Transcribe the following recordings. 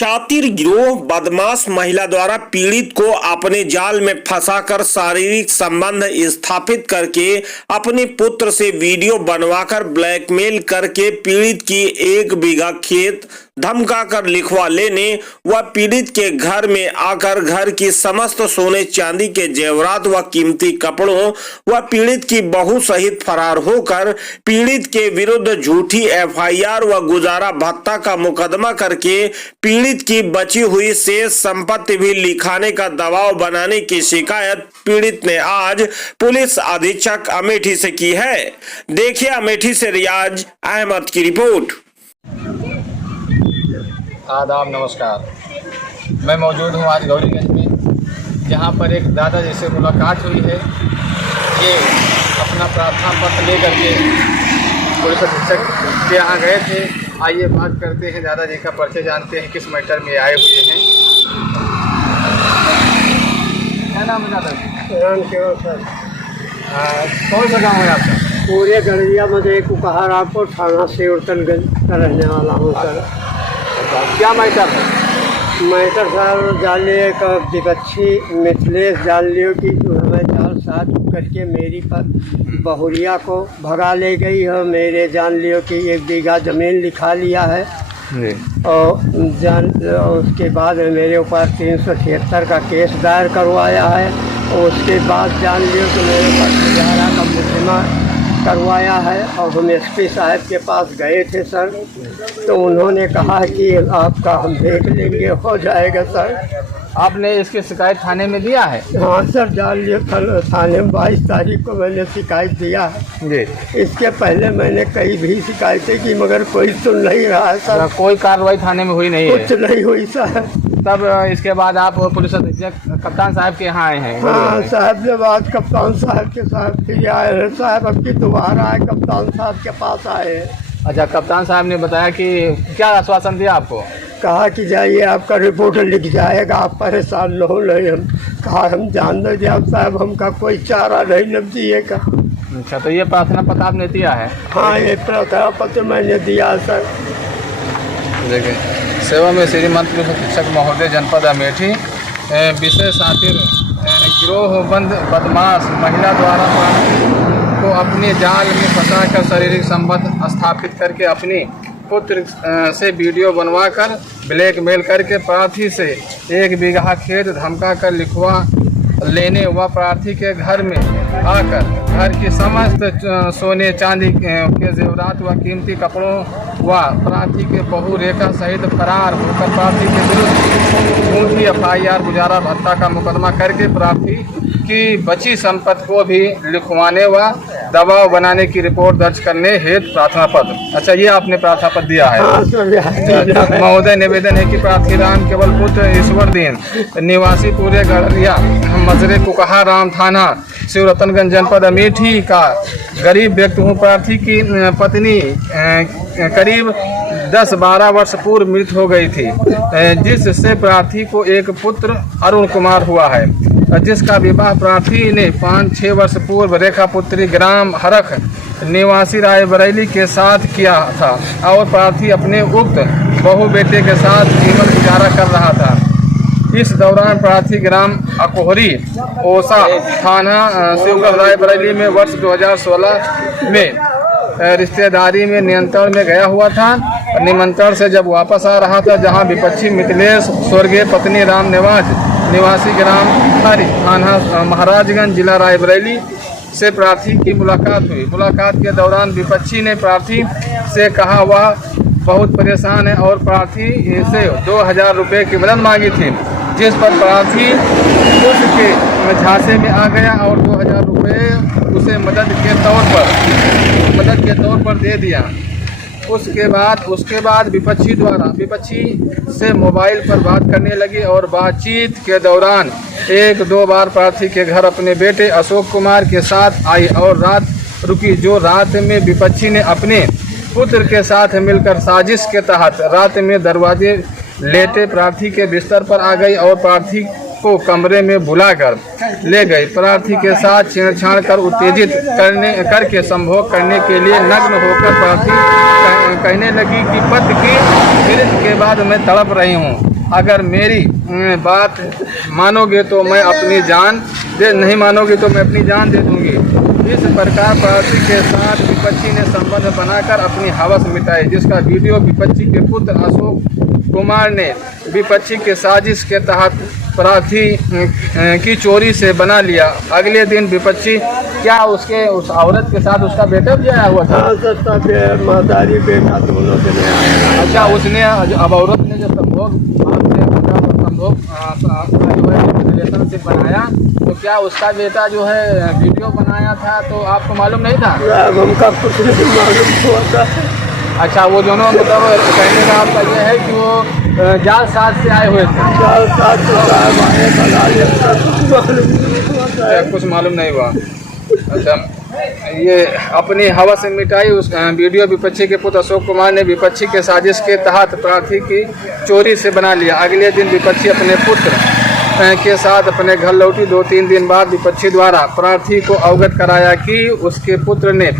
शातिर गिरोह बदमाश महिला द्वारा पीड़ित को अपने जाल में फंसाकर शारीरिक संबंध स्थापित करके अपने पुत्र से वीडियो बनवाकर ब्लैकमेल करके पीड़ित की 1 बीघा खेत धमकाकर लिखवा लेने व पीड़ित के घर में आकर घर की समस्त सोने चांदी के जेवरात व कीमती कपड़ों व पीड़ित की बहू सहित फरार होकर पीड़ित के विरुद्ध झूठी एफआईआर व गुजारा भत्ता का मुकदमा करके पीड़ित की बची हुई शेष संपत्ति भी लिखाने का दबाव बनाने की शिकायत पीड़ित ने आज पुलिस अधीक्षक अमेठी से की है। देखिए अमेठी से रियाज अहमद की रिपोर्ट। आदाब, नमस्कार। मैं मौजूद हूँ आज गौरीगंज में, जहाँ पर एक दादा जी से मुलाकात हुई है। ये अपना प्रार्थना पत्र लेकर के पुलिस अधीक्षक के यहाँ गए थे। आइए बात करते हैं, दादाजी का परिचय जानते हैं, किस मैटर में आए हुए हैं। क्या नाम है दादाजी? राम केवल सर। कौन सा गाँव है आपका? पूरे गढ़िया मध्य कुकहरापुर थाना सेवरतनगंज का रहने वाला हूँ सर। क्या मैटर है? मैटर सर जालिए का विपक्षी मिथिलेश जालियों की जो हमें जाल साथ करके मेरी पर बहुरिया को भगा ले गई है। मेरे जान लियो की 1 बीघा ज़मीन लिखा लिया है और उसके बाद मेरे ऊपर 376 का केस दायर करवाया है। और उसके बाद जान लियो कि मेरे पर गुजारा का मुकदमा करवाया है। और हम एसपी साहब के पास गए थे सर, तो उन्होंने कहा कि आपका हम देख लेंगे, हो जाएगा सर। आपने इसकी शिकायत थाने में दिया है? हाँ सर, जान लियो थाने में 22 तारीख को मैंने शिकायत दिया है जी। इसके पहले मैंने कई भी शिकायतें की मगर कोई सुन नहीं रहा है सर। कोई कार्रवाई थाने में हुई नहीं है? कुछ नहीं हुई सर। तब इसके बाद आप पुलिस अधीक्षक कप्तान साहब के यहाँ आए हैं? हाँ साहब, जब आज कप्तान साहब के साथ फिर आए हैं साहब, अब की दोबारा आए कप्तान साहब के पास आए हैं। अच्छा, कप्तान साहब ने बताया कि क्या आश्वासन दिया आपको? कहा कि जाइए आपका रिपोर्ट लिख जाएगा, आप परेशान न हो। नहीं, हम कहा हम जान दो जब साहब, हमका कोई चारा नहीं न दिए का। अच्छा, तो ये प्रार्थना पत्र आपने दिया है? हाँ, ये प्रार्थना पत्र मैंने दिया सर। देखिए, सेवा में श्रीमंत पुलिस अधीक्षक महोदय जनपद अमेठी। विषय शातिर गिरोह बंद बदमाश महिला द्वारा को अपने जाल में फंसाकर शारीरिक संबंध स्थापित करके अपनी पुत्र से वीडियो बनवाकर ब्लैकमेल करके प्रार्थी से 1 बीघा खेत धमका कर लिखवा लेने व प्रार्थी के घर में आकर घर की समस्त सोने चांदी के जेवरात व कीमती कपड़ों व प्रार्थी के बहू रेखा सहित फरार होकर प्रार्थी के विरुद्ध झूठी एफआईआर गुजारा भत्ता का मुकदमा करके प्रार्थी की बची संपत्ति को भी लिखवाने व दबाव बनाने की रिपोर्ट दर्ज करने हेतु प्रार्थना पत्र। अच्छा, ये आपने प्रार्थना पत्र दिया है? महोदय, निवेदन है कि प्रार्थी राम केवल पुत्र ईश्वरदीन निवासी पूरे गढ़िया मजरे कुकहा राम थाना सेवरतनगंज जनपद अमेठी का गरीब व्यक्ति हूँ। प्रार्थी की पत्नी करीब 10-12 वर्ष पूर्व मृत हो गई थी, जिससे प्रार्थी को एक पुत्र अरुण कुमार हुआ है, जिसका विवाह प्रार्थी ने 5-6 वर्ष पूर्व रेखा पुत्री ग्राम हरख निवासी रायबरेली के साथ किया था और प्रार्थी अपने उक्त बहू बेटे के साथ जीवन गुजारा कर रहा था। इस दौरान प्रार्थी ग्राम अकोहरी ओसा थाना शिवगढ़ रायबरेली में वर्ष 2016 में रिश्तेदारी में निमंत्रण में गया हुआ था। निमंत्रण से जब वापस आ रहा था, जहां विपक्षी मिथिलेश स्वर्गीय पत्नी राम निवासी ग्राम हरी थाना महाराजगंज जिला रायबरेली से प्रार्थी की मुलाकात हुई। मुलाकात के दौरान विपक्षी ने प्रार्थी से कहा वह बहुत परेशान है और प्रार्थी से 2000 रुपये की मदद मांगी थी, जिस पर प्रार्थी उसके झांसे में आ गया और 2000 रुपये उसे मदद के तौर पर दे दिया। उसके बाद विपक्षी से मोबाइल पर बात करने लगी और बातचीत के दौरान 1-2 बार प्रार्थी के घर अपने बेटे अशोक कुमार के साथ आई और रात रुकी, जो रात में विपक्षी ने अपने पुत्र के साथ मिलकर साजिश के तहत रात में दरवाजे लेटे प्रार्थी के बिस्तर पर आ गई और प्रार्थी को कमरे में बुलाकर ले गई। प्रार्थी के साथ छेड़छाड़ कर उत्तेजित करके संभोग करने के लिए नग्न होकर प्रार्थी कहने लगी कि पति की मृत्यु के बाद मैं तड़प रही हूँ। अगर मेरी बात मानोगे तो मैं अपनी जान दे, नहीं मानोगे तो मैं अपनी जान दे दूंगी। इस प्रकार प्रार्थी के साथ विपक्षी ने संबंध बनाकर अपनी हवस मिटाई, जिसका वीडियो विपक्षी के पुत्र अशोक कुमार ने विपक्षी के साजिश के तहत प्रार्थी की चोरी से बना लिया। अगले दिन विपक्षी क्या उस औरत के साथ उसका बेटा भी आया हुआ था? हाँ सर, महतारी बेटा दोनों से आया। अच्छा, उसने अब औरत ने जो रिलेशनशिप बनाया, तो क्या उसका बेटा जो है वीडियो बनाया था, तो आपको मालूम नहीं था? हमका कुछ नहीं मालूम हुआ था। अच्छा, वो दोनों मतलब कहने का आपका ये है कि वो जाल साथ से आए हुए थे? जाल साथ से साहब आए, बना लिया, कुछ मालूम नहीं हुआ। अच्छा, ये अपनी हवस मिटाई। उस वीडियो विपक्षी के पुत्र अशोक कुमार ने विपक्षी के साजिश के तहत प्रार्थी की चोरी से बना लिया। अगले दिन विपक्षी अपने पुत्र के साथ अपने घर लौटी। 2-3 दिन बाद विपक्षी द्वारा प्रार्थी को अवगत कराया कि उसके पुत्र ने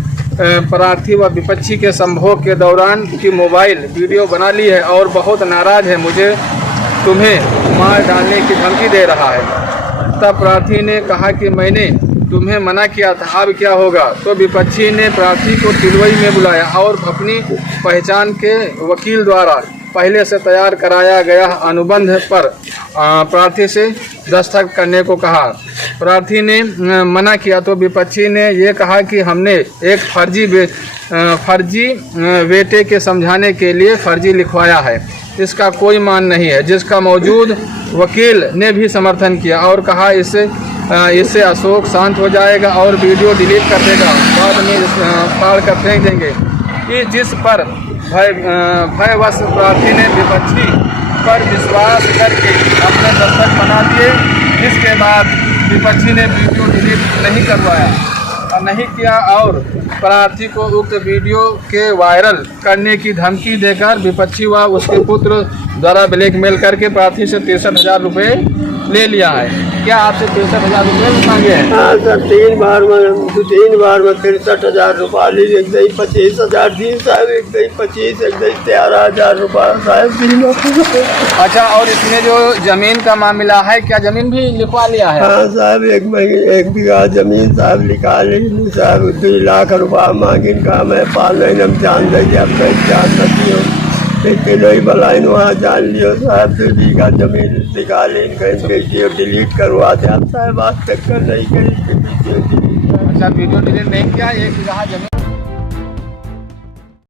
प्रार्थी व विपक्षी के संभोग के दौरान की मोबाइल वीडियो बना ली है और बहुत नाराज है, मुझे तुम्हें मार डालने की धमकी दे रहा है। तब प्रार्थी ने कहा कि मैंने तुम्हें मना किया था, अब क्या होगा? तो विपक्षी ने प्रार्थी को तिलवई में बुलाया और अपनी पहचान के वकील द्वारा पहले से तैयार कराया गया अनुबंध पर प्रार्थी से दस्तखत करने को कहा। प्रार्थी ने मना किया तो विपक्षी ने यह कहा कि हमने एक फर्जी बेटे के समझाने के लिए फर्जी लिखवाया है, इसका कोई मान नहीं है, जिसका मौजूद वकील ने भी समर्थन किया और कहा इससे अशोक शांत हो जाएगा और वीडियो डिलीट कर देगा, बाद में फाड़ कर फेंक देंगे। कि जिस पर भयवश प्रार्थी ने विपक्षी पर विश्वास करके अपने दस्तखत बना दिए। इसके बाद विपक्षी ने वीडियो डिलीट नहीं करवाया और नहीं किया और प्रार्थी को उक्त वीडियो के वायरल करने की धमकी देकर विपक्षी व उसके पुत्र द्वारा ब्लैकमेल करके प्रार्थी से 63,000 रुपये ले लिया है। क्या आपसे 63,000 रुपये मांगे हैं? हाँ सर, 3 बार में 63,000 रुपये ली। एक दही 25,000 दी साहब, एक दही 25, एक दही 13,000 रुपये साहब तीनों। अच्छा, और इसमें जो जमीन का मामला है, क्या जमीन भी लिखवा लिया है? हाँ साहब, 1 बीघा जमीन साहब लिखा ली साहब। 2 लाख रुपया मांगी का मैं पालन हम जान देंगे, अब कहीं जान नहीं हो किलो ही बलाइन वहाँ जान लियो साहब। 2 बीघा जमीन निकाली, कहीं वीडियो डिलीट करवाते आप साहब, आज तक कर नहीं करी। अच्छा, वीडियो डिलीट नहीं किया, 1 बीघा जमीन